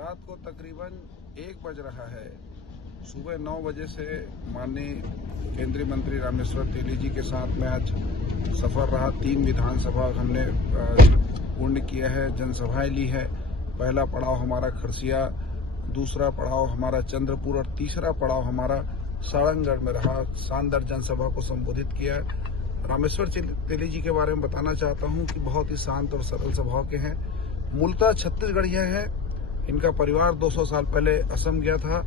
रात को तकरीबन 1 बज रहा है। सुबह 9 बजे से माननीय केंद्रीय मंत्री रामेश्वर तेली जी के साथ में आज सफर रहा। 3 विधानसभा हमने पूर्ण किया है, जनसभाएं ली है। पहला पड़ाव हमारा खरसिया, दूसरा पड़ाव हमारा चंद्रपुर और तीसरा पड़ाव हमारा सारंगगढ़ में रहा। शानदार जनसभा को संबोधित किया। रामेश्वर तेली जी के बारे में बताना चाहता हूं कि बहुत ही शांत और सरल स्वभाव के हैं। मूलतः छत्तीसगढ़िया है। इनका परिवार 200 साल पहले असम गया था,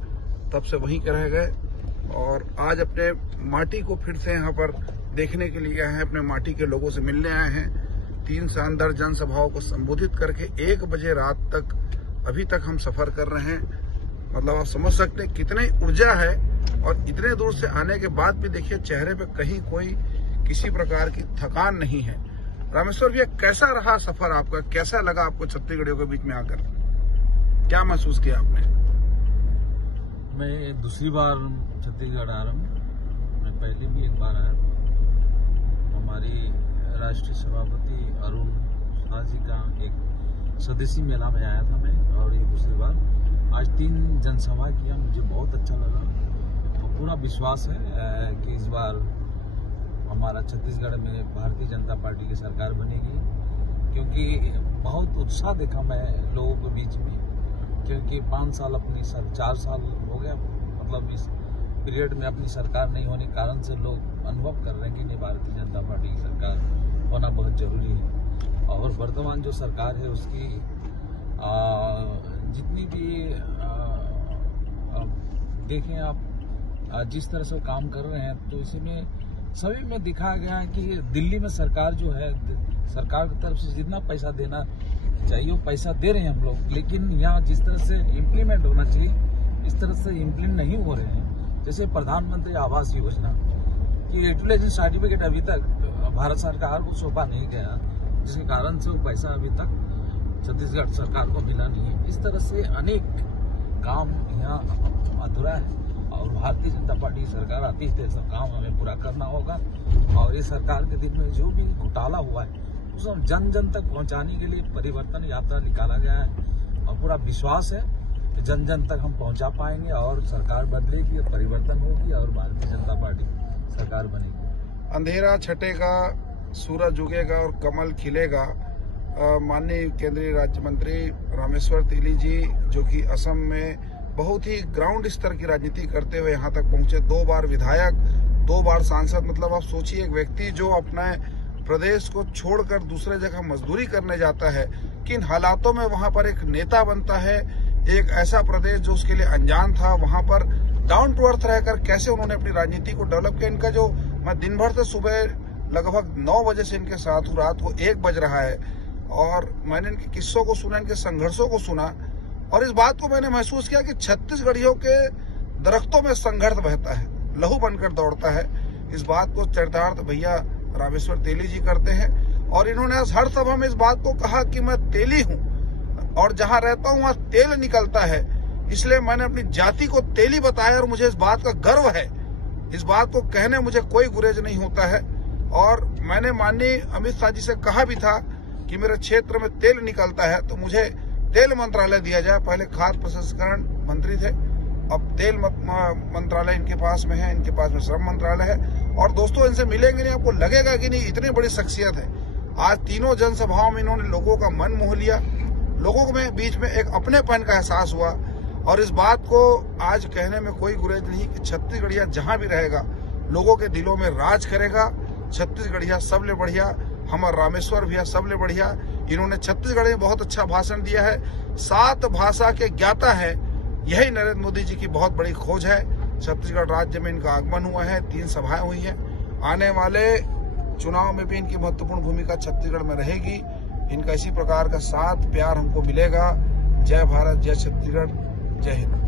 तब से वहीं के रह गए और आज अपने माटी को फिर से यहाँ पर देखने के लिए आए हैं, अपने माटी के लोगों से मिलने आए हैं। 3 शानदार जनसभाओं को संबोधित करके 1 बजे रात तक अभी तक हम सफर कर रहे हैं। मतलब आप समझ सकते हैं कितनी ऊर्जा है और इतने दूर से आने के बाद भी देखिए चेहरे पे कहीं कोई किसी प्रकार की थकान नहीं है। रामेश्वर भैया, कैसा रहा सफर आपका? कैसा लगा आपको छत्तीसगढ़ियों के बीच में आकर? क्या महसूस किया आपने? मैं दूसरी बार छत्तीसगढ़ आ रहा हूँ। मैं पहले भी एक बार आया। हमारी राष्ट्रीय सभापति अरुण शाह जी का एक स्वदेशी मेला में आया था मैं, और ये दूसरी बार। आज 3 जनसभा किया, मुझे बहुत अच्छा लगा और पूरा विश्वास है कि इस बार हमारा छत्तीसगढ़ में भारतीय जनता पार्टी की सरकार बनेगी, क्योंकि बहुत उत्साह देखा मैं लोगों के बीच में। क्योंकि 5 साल 4 साल हो गया, मतलब इस पीरियड में अपनी सरकार नहीं होने के कारण से लोग अनुभव कर रहे हैं कि नहीं, भारतीय जनता पार्टी की सरकार होना बहुत जरूरी है। और वर्तमान जो सरकार है उसकी जितनी भी देखें आप जिस तरह से काम कर रहे हैं, तो इसमें सभी में दिखाया गया है कि दिल्ली में सरकार जो है, सरकार की तरफ से जितना पैसा देना चाहिए वो पैसा दे रहे हैं हम लोग, लेकिन यहाँ जिस तरह से इम्प्लीमेंट होना चाहिए इस तरह से इम्प्लीमेंट नहीं हो रहे हैं। जैसे प्रधानमंत्री आवास योजना की यूटिलाइजेशन सर्टिफिकेट अभी तक भारत सरकार को सौंपा नहीं गया, जिसके कारण से वो पैसा अभी तक छत्तीसगढ़ सरकार को मिला नहीं है। इस तरह से अनेक काम यहाँ अधूरा है और भारतीय जनता पार्टी की सरकार आती है, सब काम हमें पूरा करना होगा। और ये सरकार के दिन में जो भी घोटाला हुआ है उसे जन जन तक पहुंचाने के लिए परिवर्तन यात्रा निकाला गया है और पूरा विश्वास है कि जन जन तक हम पहुंचा पाएंगे और सरकार बदलेगी, परिवर्तन होगी और भारतीय जनता पार्टी सरकार बनेगी। अंधेरा छटेगा, सूरज उगेगा और कमल खिलेगा। माननीय केंद्रीय राज्य मंत्री रामेश्वर तेली जी, जो कि असम में बहुत ही ग्राउंड स्तर की राजनीति करते हुए यहाँ तक पहुंचे, 2 बार विधायक, 2 बार सांसद। मतलब आप सोचिए, एक व्यक्ति जो अपने प्रदेश को छोड़कर दूसरे जगह मजदूरी करने जाता है, किन हालातों में वहां पर एक नेता बनता है। एक ऐसा प्रदेश जो उसके लिए अनजान था, वहां पर डाउन टू अर्थ रहकर कैसे उन्होंने अपनी राजनीति को डेवलप किया। इनका जो मैं दिन भर से सुबह लगभग 9 बजे से इनके साथ हूँ, रात को 1 बज रहा है और मैंने इनके किस्सों को सुना, इनके संघर्षों को सुना और इस बात को मैंने महसूस किया कि छत्तीसगढ़ियों के दरख्तों में संघर्ष बहता है, लहू बनकर दौड़ता है। इस बात को चरितार्थ भैया रामेश्वर तेली जी करते हैं और इन्होंने हर सभा में इस बात को कहा कि मैं तेली हूं और जहां रहता हूं वहां तेल निकलता है, इसलिए मैंने अपनी जाति को तेली बताया और मुझे इस बात का गर्व है। इस बात को कहने मुझे कोई गुरेज नहीं होता है। और मैंने माननीय अमित शाह जी से कहा भी था कि मेरे क्षेत्र में तेल निकलता है तो मुझे तेल मंत्रालय दिया जाए। पहले खाद्य प्रसंस्करण मंत्री थे, अब तेल मंत्रालय इनके पास में है, इनके पास में श्रम मंत्रालय है। और दोस्तों, इनसे मिलेंगे नहीं, आपको लगेगा कि नहीं इतनी बड़ी शख्सियत है। आज 3 जनसभाओं में इन्होंने लोगों का मन मोह लिया, लोगों में बीच में एक अपनेपन का एहसास हुआ और इस बात को आज कहने में कोई गुरेज नहीं कि छत्तीसगढ़िया जहां भी रहेगा लोगों के दिलों में राज करेगा। छत्तीसगढ़िया सबले बढ़िया, हमारा रामेश्वर भैया सबले बढ़िया। इन्होंने छत्तीसगढ़ में बहुत अच्छा भाषण दिया है। 7 भाषा के ज्ञाता है, यही नरेंद्र मोदी जी की बहुत बड़ी खोज है। छत्तीसगढ़ राज्य में इनका आगमन हुआ है, 3 सभाएं हुई हैं। आने वाले चुनाव में भी इनकी महत्वपूर्ण भूमिका छत्तीसगढ़ में रहेगी। इनका इसी प्रकार का साथ प्यार हमको मिलेगा। जय भारत, जय छत्तीसगढ़, जय हिंद।